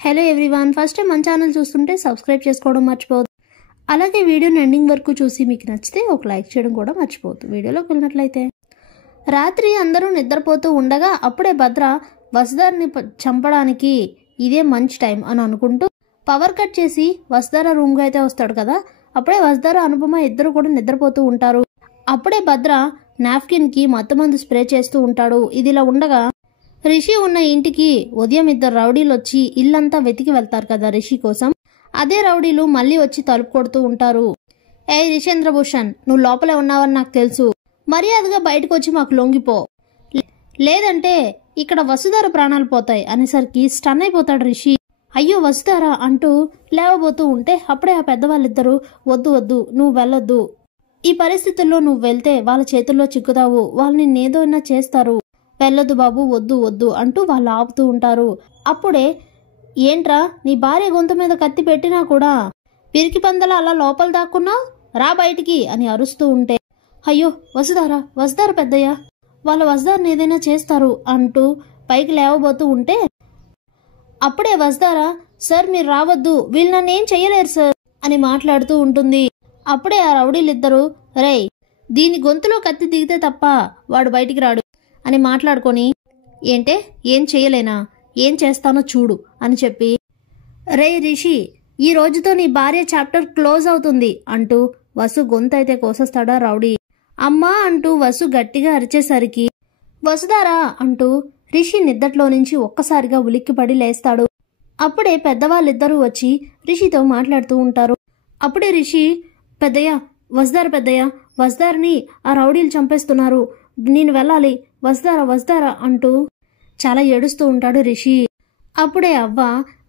Hello everyone, first time మన channel చూస్తుంటే subscribe చేసుకోవడం మర్చిపోవద్దు. అలాగే వీడియోని ఎండింగ్ వరకు చూసి మీకు నచ్చితే ఒక లైక్ చేయడం కూడా మర్చిపోవద్దు. వీడియోలోకి వెళ్ళినట్లయితే రాత్రి అందరూ నిద్రపోతూ ఉండగా అప్పుడే భద్ర వసుధారని చంపడానికి ఇదే మంచి టైం అని అనుకుంటూ పవర్ కట్ చేసి వసుధార రూమ్గా అయితే వస్తాడు కదా. అప్పుడే వసుధార అనుపమ ఇద్దరు కూడా నిద్రపోతూ ఉంటారు. అప్పుడే భద్ర నాప్కిన్కి మత్తుమందు స్ప్రే చేస్తూ ఉంటాడు. ఇదిలా ఉండగా రిషి ఉన్న ఇంటికి ఉదయం ఇద్దరు రౌడీలు వచ్చి ఇల్లంతా వెతికి వెళ్తారు కదా రిషి కోసం. అదే రౌడీలు మళ్ళీ వచ్చి తలుపు కొడుతూ ఉంటారు. ఏయ్ రిషేంద్రభూషణ్, నువ్వు లోపలే ఉన్నావని నాకు తెలుసు, మర్యాదగా బయటకు వచ్చి మాకు లొంగిపో, లేదంటే ఇక్కడ వసుధార ప్రాణాలు పోతాయి అనేసరికి స్టన్ అయిపోతాడు రిషి. అయ్యో వసుధార అంటూ లేవబోతూ ఉంటే అప్పుడే ఆ పెద్దవాళ్ళిద్దరూ వద్దు వద్దు, నువ్వు వెళ్ళొద్దు, ఈ పరిస్థితుల్లో నువ్వు వెళ్తే వాళ్ళ చేతుల్లో చిక్కుతావు, వాళ్ళు నిన్నేదైనా చేస్తారు, వెళ్ళొద్దు బాబు, వద్దు వద్దు అంటూ వాళ్ళు ఆపుతూ ఉంటారు. అప్పుడే ఏంట్రా నీ భార్య గొంతు మీద కత్తి పెట్టినా కూడా పిరికి పందల అలా లోపల దాక్కున్నావు, రా బయటికి అని అరుస్తూ ఉంటే అయ్యో వసుధార పెద్దయ్య, వాళ్ళ వసుధారని ఏదైనా చేస్తారు అంటూ పైకి లేవబోతూ ఉంటే అప్పుడే వసుధార సార్ మీరు రావద్దు, వీళ్ళు నన్ను ఏం చెయ్యలేరు సార్ అని మాట్లాడుతూ ఉంటుంది. అప్పుడే ఆ రౌడీలిద్దరూ రేయ్ దీని గొంతులో కత్తి దిగితే తప్ప వాడు బయటికి రాడు అని మాట్లాడుకొని ఏంటే ఏం చెయ్యలేనా, ఏం చేస్తానో చూడు అని చెప్పి రే రిషి ఈ రోజుతో నీ భార్య చాప్టర్ క్లోజ్ అవుతుంది అంటూ వసు గొంతు అయితే కోసేస్తాడా రౌడీ. అమ్మా అంటూ వసు గట్టిగా అరిచేసరికి వసుధారా అంటూ రిషి నిద్దట్లో నుంచి ఒక్కసారిగా ఉలిక్కిపడి లేస్తాడు. అప్పుడే పెద్దవాళ్ళిద్దరూ వచ్చి రిషితో మాట్లాడుతూ ఉంటారు. అప్పుడే రిషి పెద్దయ్య, వసుధారని ఆ రౌడీలు చంపేస్తున్నారు, నేను వెళ్ళాలి, వసుధార అంటూ చాలా ఏడుస్తూ ఉంటాడు రిషి. అప్పుడే అవ్వ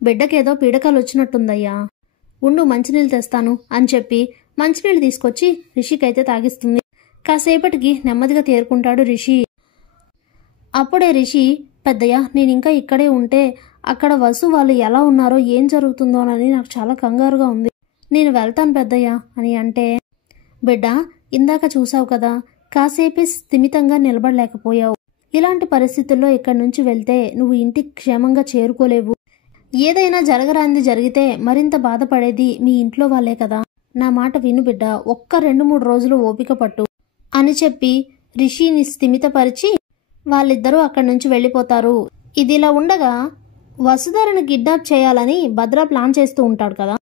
బిడ్డకేదో పీడకలు వచ్చినట్టుందయ్యా, ఉండు మంచినీళ్ళు తెస్తాను అని చెప్పి మంచినీళ్ళు తీసుకొచ్చి రిషికైతే తాగిస్తుంది. కాసేపటికి నెమ్మదిగా తేరుకుంటాడు రిషి. అప్పుడే రిషి పెద్దయ్య నేను ఇంకా ఇక్కడే ఉంటే అక్కడ వసు వాళ్ళు ఎలా ఉన్నారో ఏం జరుగుతుందోనని నాకు చాలా కంగారుగా ఉంది, నేను వెళ్తాను పెద్దయ్య అని అంటే బిడ్డ ఇందాక చూసావు కదా, కాసేపే స్థిమితంగా నిలబడలేకపోయావు, ఇలాంటి పరిస్థితుల్లో ఇక్కడి నుంచి వెళ్తే నువ్వు ఇంటికి క్షేమంగా చేరుకోలేవు, ఏదైనా జరగరాంది జరిగితే మరింత బాధపడేది మీ ఇంట్లో వాళ్ళే కదా, నా మాట విను బిడ్డ, ఒక్క 2-3 రోజులు ఓపిక పట్టు అని చెప్పి రిషిని స్థిమితపరిచి వాళ్ళిద్దరూ అక్కడి నుంచి వెళ్ళిపోతారు. ఇదిలా ఉండగా వసుధారను కిడ్నాప్ చేయాలని భద్ర ప్లాన్ చేస్తూ ఉంటాడు కదా.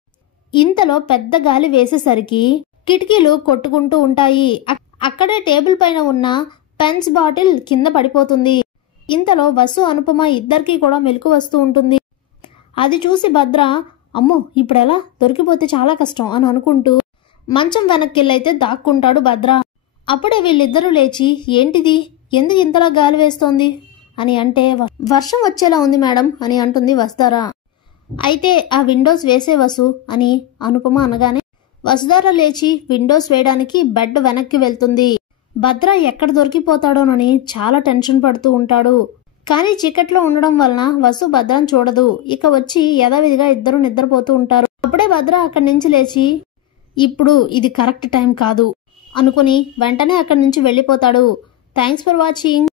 ఇంతలో పెద్ద గాలి వేసేసరికి కిటికీలు కొట్టుకుంటూ ఉంటాయి. అక్కడే టేబుల్ పైన ఉన్న పెన్స్ బాటిల్ కింద పడిపోతుంది. ఇంతలో వసు అనుపమ ఇద్దరికీ కూడా మెలకు వస్తూ ఉంటుంది. అది చూసి భద్ర అమ్మో ఇప్పుడెలా, దొరికిపోతే చాలా కష్టం అని అనుకుంటూ మంచం వెనక్కిళ్ళైతే దాక్కుంటాడు భద్ర. అప్పుడే వీళ్ళిద్దరూ లేచి ఏంటిది, ఎందుకు ఇంతలా గాలి వేస్తోంది అని అంటే వర్షం వచ్చేలా ఉంది మేడం అని అంటుంది వసుధార. అయితే ఆ విండోస్ వేసే వసు అని అనుపమ అనగానే వసుధార లేచి విండోస్ వేయడానికి బెడ్ వెనక్కి వెళ్తుంది. భద్ర ఎక్కడ దొరికిపోతాడోనని చాలా టెన్షన్ పడుతూ ఉంటాడు. కానీ చీకట్లో ఉండడం వలన వసు భద్రను చూడదు. ఇక వచ్చి యథావిధిగా ఇద్దరు నిద్రపోతూ ఉంటారు. అప్పుడే భద్ర అక్కడి నుంచి లేచి ఇప్పుడు ఇది కరెక్ట్ టైం కాదు అనుకుని వెంటనే అక్కడి నుంచి వెళ్ళిపోతాడు. Thanks for watching.